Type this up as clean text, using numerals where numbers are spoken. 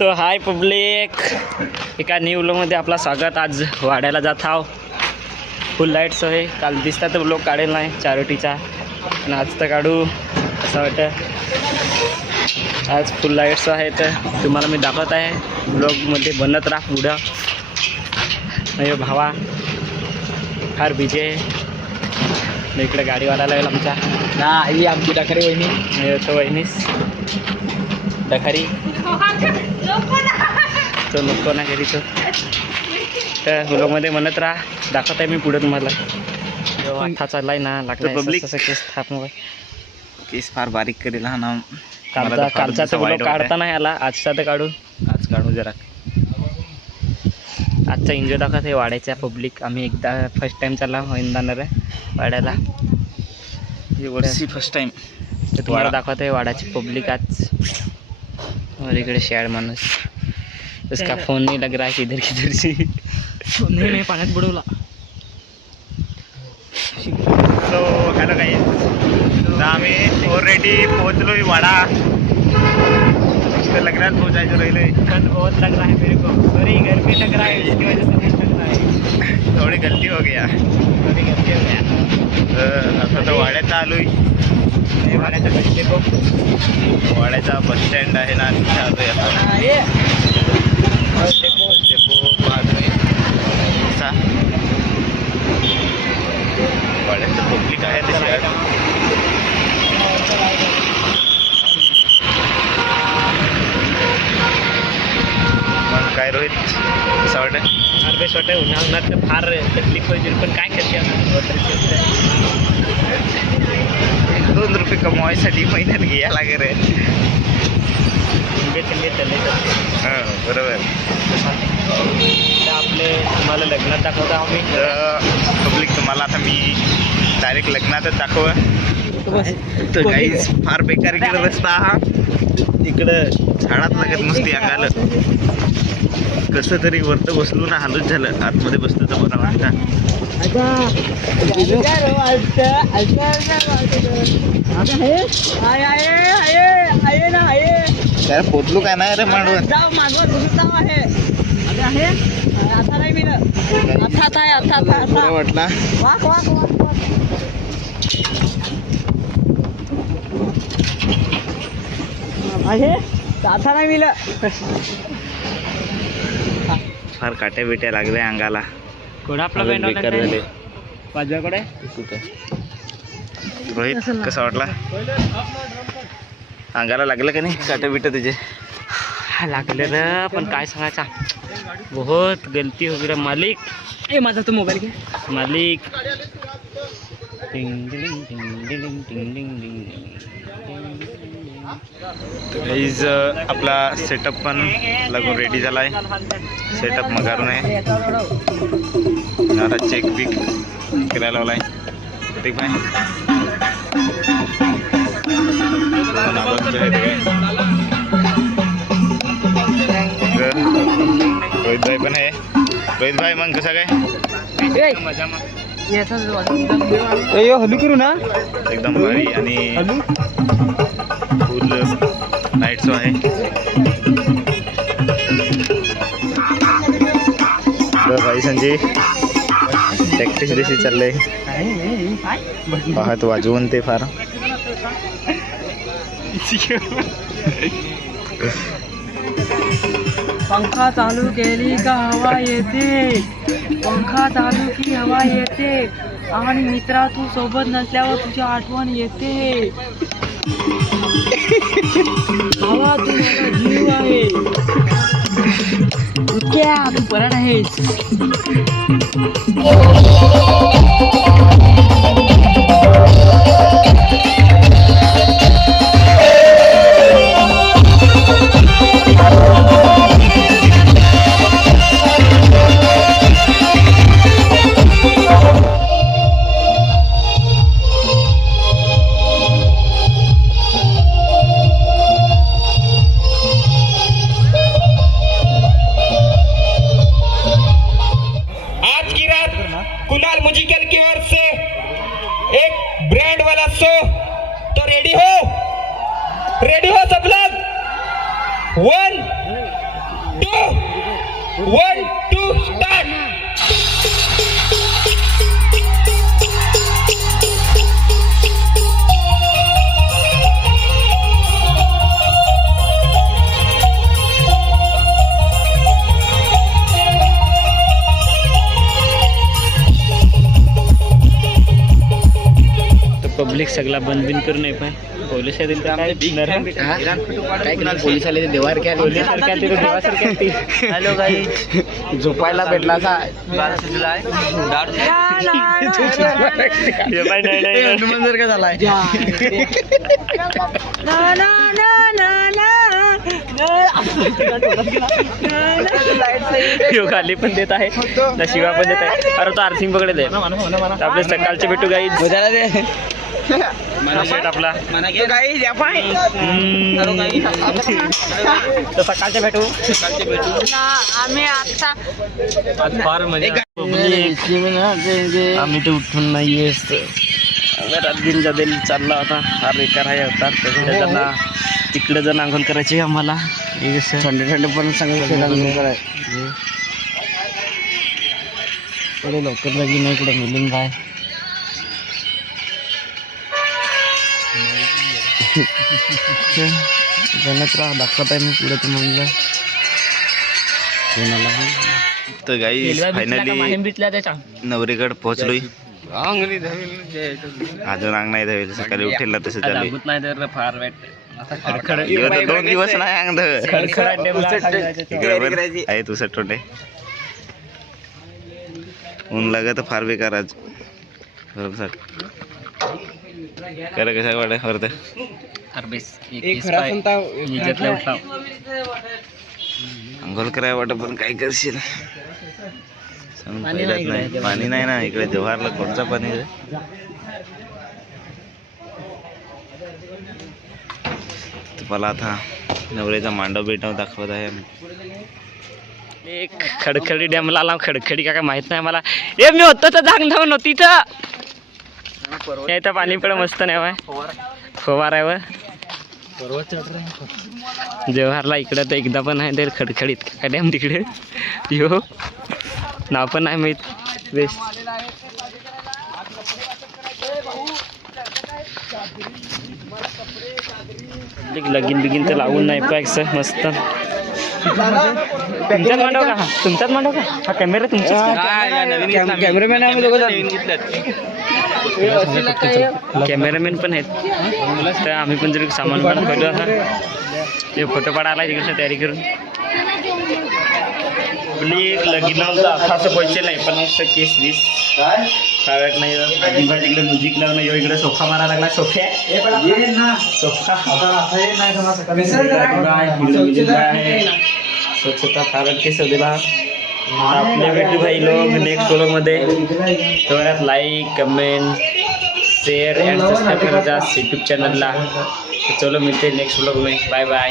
तो हाय पब्लिक, एका न्यू व्लॉगमध्ये आपला स्वागत. आज वाड्याला जात आहो. फुल लाईट्स आहे. काल दिसता तर व्लॉग काढेल नाही चॅरिटीचा, आणि आज तर काढू असं वाटतं. आज फुल लाईट्स आहे तर तुम्हाला मी दाखवत आहे. व्लॉगमध्ये बनत राहा पुढं. नाही भावा फार बिजे आहे. इकडे गाडीवाला लागेल आमच्या ना. ही आमची डखरी वहिनी. तो वहिनीस डखारी तो नको ना घरी. तर व्लॉगमध्ये म्हणत राहा, दाखवत आहे मी पुढे तुम्हाला. आठा चाललाय ना लागला पब्लिक केस थाप मोबाईल. केस फार बारीक करेल हा ना. कालचा तर व्लॉग काढता नाही आला, आजचा तर काढू. आज काढू जरा. आजचा एन्जॉय दाखवत आहे वाड्याच्या पब्लिक. आम्ही एकदा फर्स्ट टाइम चालला जाणार आहे वाड्याला. वर्षी फर्स्ट टाइम तर तुम्हाला दाखवत आहे वाड्याची पब्लिक आज. और इकडे शॅड माणूस, उसका फोन नहीं लग रहा है किधर किधर से. नाही पाण्यात बुडवला. सो हॅलो गाईज, तर आम्ही ऑलरेडी पोहोचलो आहे वाडा. तो लग्नात पोहोचायचं राहिलो. ठंड बहुत लग रहा है मेरे को. सॉरी गर्मी लग रहा है, इसकी वजह से बहुत लग रहा है. थोडी गलती हो गया. थोड़ी गर्मी हो गया. तर आता तर वाड्यात आलो आहे. वाड्याचा डेपो. वाड्याचा बस स्टँड आहे ना, तिथे आलो आहे आता. डेपो पाहतोय असा. वाड्याचं पब्लिक आहे ते शहर. मग काय रोहित, कसं वाटतं? फार बेस्ट वाटतं. उन्हाळ्यात तर फार तकलीफ होईल, पण काय करते आता. 2 रुपये कमवायसाठी महिन्यात घ्यायला लागेल रे. चालले बरोबर. तर आपले तुम्हाला लग्नात दाखवतो आम्ही. तर पब्लिक तुम्हाला आता मी डायरेक्ट लग्नातच दाखव. तर गाईज फार बेकार इकडे रस्ता हा. इकडं झाडात लागत नुसती अंगाला. कसं तरी वरतं बसलो ना, हालत झालं. आतमध्ये बसलं तर बरं वाटतं. काय पोचलो काय नाही रे मांडवं. वाटला आता नाही मिळलं. फार काट्या बिट्या लागल्या अंगाला. कोणा आपला हालत बँड बेकार झाले. माझ्याकडे रोहित कसा वाटला? अंगाला लागलं का नाही काट्या बिट्या तुझे? लागले ना, पण काय सांगायचा. बहुत गलती हो गई मालिक. ए माझा तो मोबाईल घे मालिक. गाईज आपला सेटअप पण लागून रेडी झाला आहे. सेटअप मगारून आहे. आता चेक बिक करायला लावला आहे. ठीक आहे. रोहित भाई पण आहे. रोहित भाई मग कसं काय? हलू करू ना. एकदम भारी आणि फुल नाईट शो आहे. भाई संजय प्रॅक्टिस दिवशी चाललंय. पाहत वाजवून ते फार. पंखा चालू केली का हवा येते. पंखा चालू की हवा येते. आणि मित्रा तू सोबत नसल्यावर तुझी आठवण येते. हवा तू माझा जीव आहे. क्या तू परत आहेस. कुणाल म्यूजिकल की ओर से एक ब्रांड वाला शो. तो रेडी हो सब लोग. 1 2 1 2 स्टार्ट. पब्लिक सगळा बंद बिन करून नाही पण पोलीस येतील तर काय पोलीस आले देवार काय हॅलो काही झोपायला भेटला असा हनुमान जर का झालाय खाली पण देत आहे शिवा पण देत आहे. अरे तो आर्थिंग पकडत आहे. आपले सकाळचे भेटू गाईज आपला तर सकाळचे भेटू आम्ही आता फार मजा आम्ही तर उठून नाही घरात दिन जादेल चालला होता. फार बेकार आहे होता त्याला तिकडे जर आंघोळ करायची आम्हाला थंड पण सांगितलं कराय लवकर जागी नाही कुठं मिळून काय दाखवत आहे मी पुढे तर म्हणलं तर गाईस फायनली नवरीकडे पोहोचलोय. अजून अंग नाही धावेल. सकाळी उठेल ना तसं चालू आहे. नाही तर फार वाईट 2 दिवस नाही अंग आहे तुझं टोटे ऊन लागत फार बेकार आज बरोबर करा कशा वाटत हरत अंघोळ करायला वाटत पण काय करशील नाही. पाणी नाही ना इकडे जव्हारला कोणचा पाणी मला आता नवऱ्याचा मांडव बिंडव दाखवत आहे. एक खडखडी डॅमला आला. खडखडी का काय माहित नाही मला. ए मी होतो तर जाग धाव नव्हती इथं पाणी पण मस्त नाही बाय फवार आहे व जव्हारला इकडं तर एकदा पण आहे ते खडखडीत काय डॅम तिकडे यो नाव पण नाही माहीत बेस. लगीन बिगीन तर लावून नाही पाहिजे मस्त. तुमच्यात मांडव का? तुमच्यात मांडव का? हा कॅमेरा तुमचा कॅमेरामॅन कॅमेरामॅन पण आहेत तर आम्ही पण जर सामान पण करू आता ते फोटो काढायला तिकडे तयारी करून लगीन असं पैसे नाही 50 केस 20 काय नाही तिकडे म्युझिक लावणं इकडे सोफा मारा लागला. सोफ्या स्वच्छता फारक केस दिला. आपले भेटू भाई लोग नेक्स्ट व्लॉग मध्ये तेवढ्यात like comment share and subscribe करायचा यूट्यूब चॅनलला. चलो मिळते नेक्स्ट व्लॉग में. Bye bye.